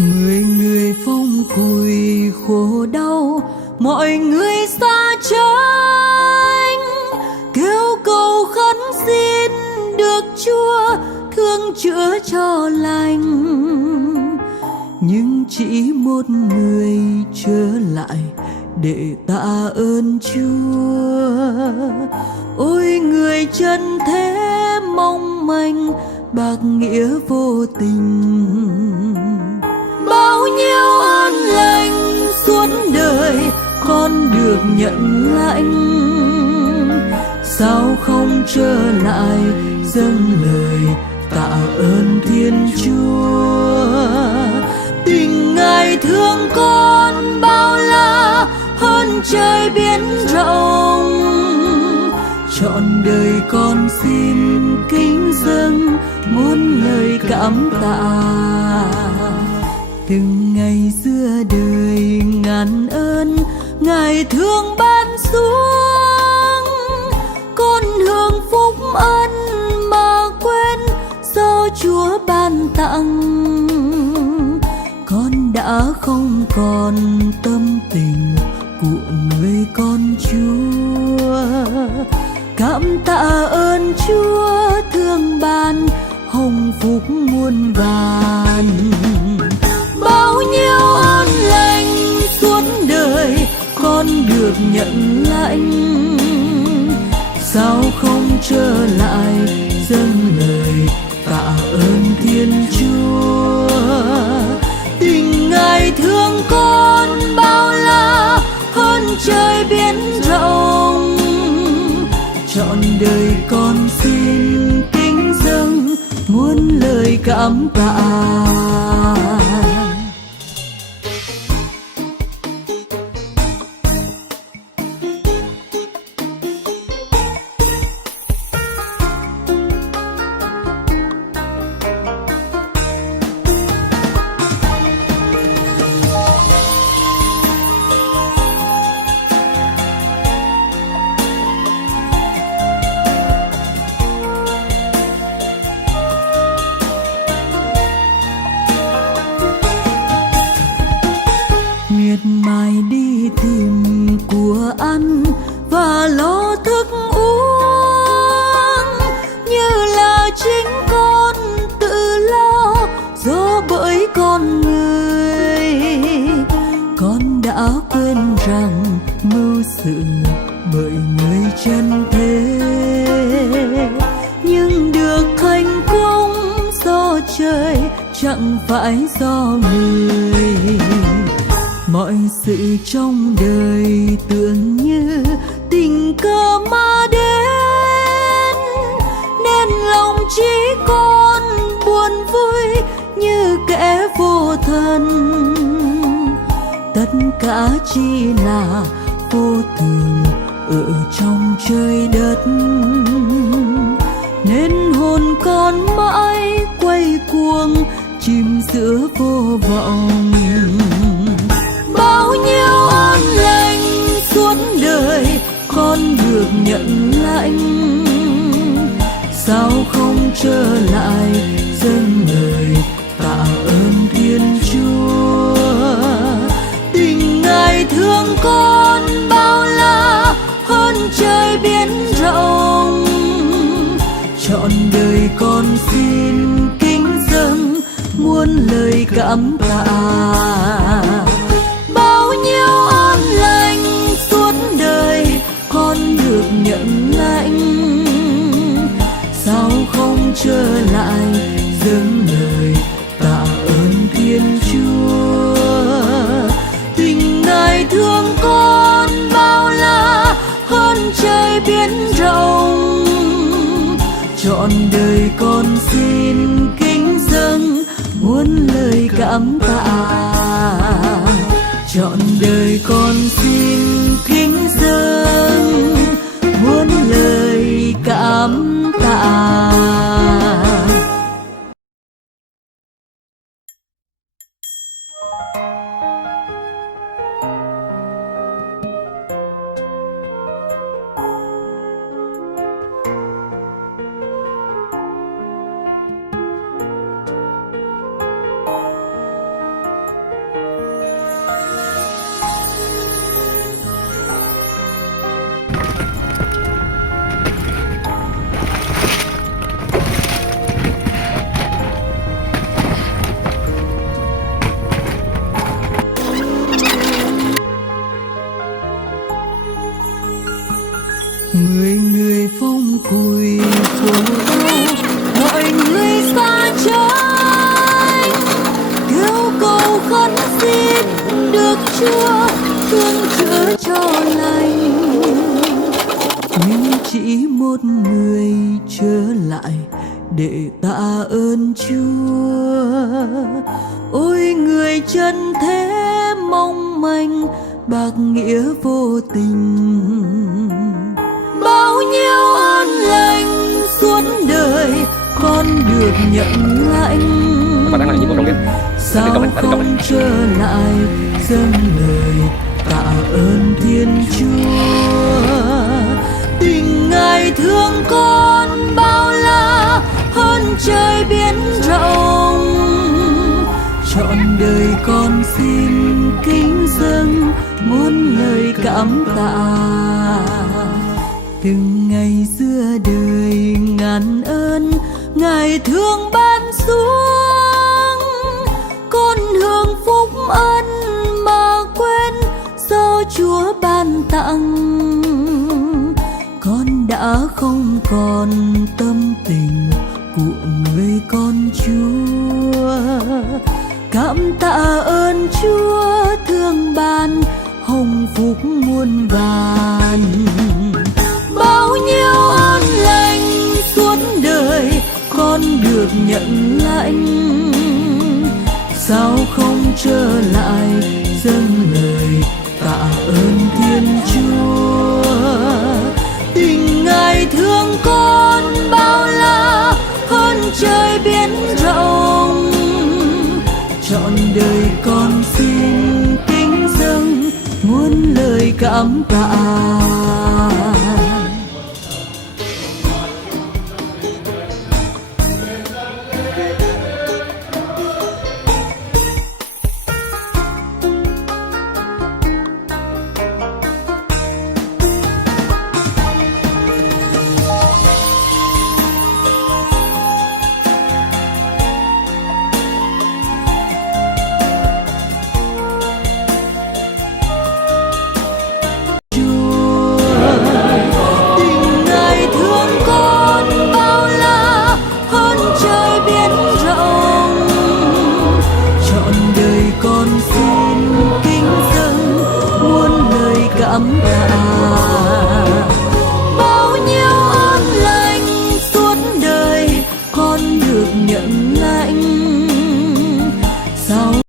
Người người phong cùi khổ đau, mọi người xa tránh, kêu cầu khấn xin được Chúa thương chữa cho lành. Nhưng chỉ một người trở lại để tạ ơn Chúa. Ôi người chân thế mong manh, bạc nghĩa vô tình. Bao nhiêu ơn lành suốt đời con được nhận lãnh, sao không trở lại dâng lời tạ ơn Thiên Chúa. Tình Ngài thương con bao la hơn trời biển rộng, trọn đời con xin kính dâng muôn lời cảm tạ. Từng ngày xưa đời ngàn ơn Ngài thương ban xuống, con hưởng phúc ân mà quên do Chúa ban tặng. Con đã không còn tâm tình của người con Chúa, cảm tạ ơn Chúa thương ban hồng phúc muôn vàn. Bao nhiêu ơn lành suốt đời con được nhận lãnh, sao không trở lại dâng lời tạ ơn Thiên Chúa. Tình Ngài thương con bao la hơn trời biển rộng, trọn đời con xin kính dâng muôn lời cảm tạ. Miệt mài đi tìm của ăn và lo thức uống, như là chính con tự lo do bởi con người. Con đã quên rằng mưu sự bởi người chân thế, nhưng được thành công do trời chẳng phải do người. Mọi sự trong đời tưởng như tình cờ mà đến, nên lòng chỉ con buồn vui như kẻ vô thần. Tất cả chỉ là vô thường ở trong trời đất, nên hồn con mãi quay cuồng chìm giữa vô vọng. Bao nhiêu ơn lành suốt đời con được nhận lãnh, sao không trở lại dâng lời tạ ơn Thiên Chúa. Tình Ngài thương con bao la hơn trời biển rộng, trọn đời con xin kính dâng muôn lời cảm tạ. Bao nhiêu ơn lành suốt đời con được nhận lãnh, sao không trở lại dâng lời tạ ơn Thiên Chúa. Tình Ngài thương con bao la hơn trời biển rộng, trọn đời con xin kính dâng muôn lời cảm tạ. Trọn đời con xin kính dâng muôn lời cảm tạ. người người phong cùi khổ đau, mọi người xa trái kêu cầu khấn xin được Chúa thương chữa cho lành. Nhưng chỉ một người trở lại để tạ ơn Chúa. Ôi người chân thế mong manh, bạc nghĩa vô tình, bao nhiêu ơn lành suốt đời con được nhận lãnh. Sao không trở lại dâng lời tạ ơn Thiên Chúa? Tình Ngài thương con bao la hơn trời biển rộng, trọn đời con xin kính dâng muôn lời cảm tạ. Từng ngày xưa đời ngàn ơn Ngài thương ban xuống, con hưởng phúc ân mà quên do Chúa ban tặng. Con đã không còn tâm tình của người con Chúa, cảm tạ ơn Chúa thương ban hồng phúc muôn vàn. Bao nhiêu ơn lành suốt đời con được nhận lãnh, sao không trở lại dâng lời tạ ơn Thiên Chúa? Tình Ngài thương con bao la hơn trời biển rộng, trọn đời con xin kính dâng muôn lời cảm tạ.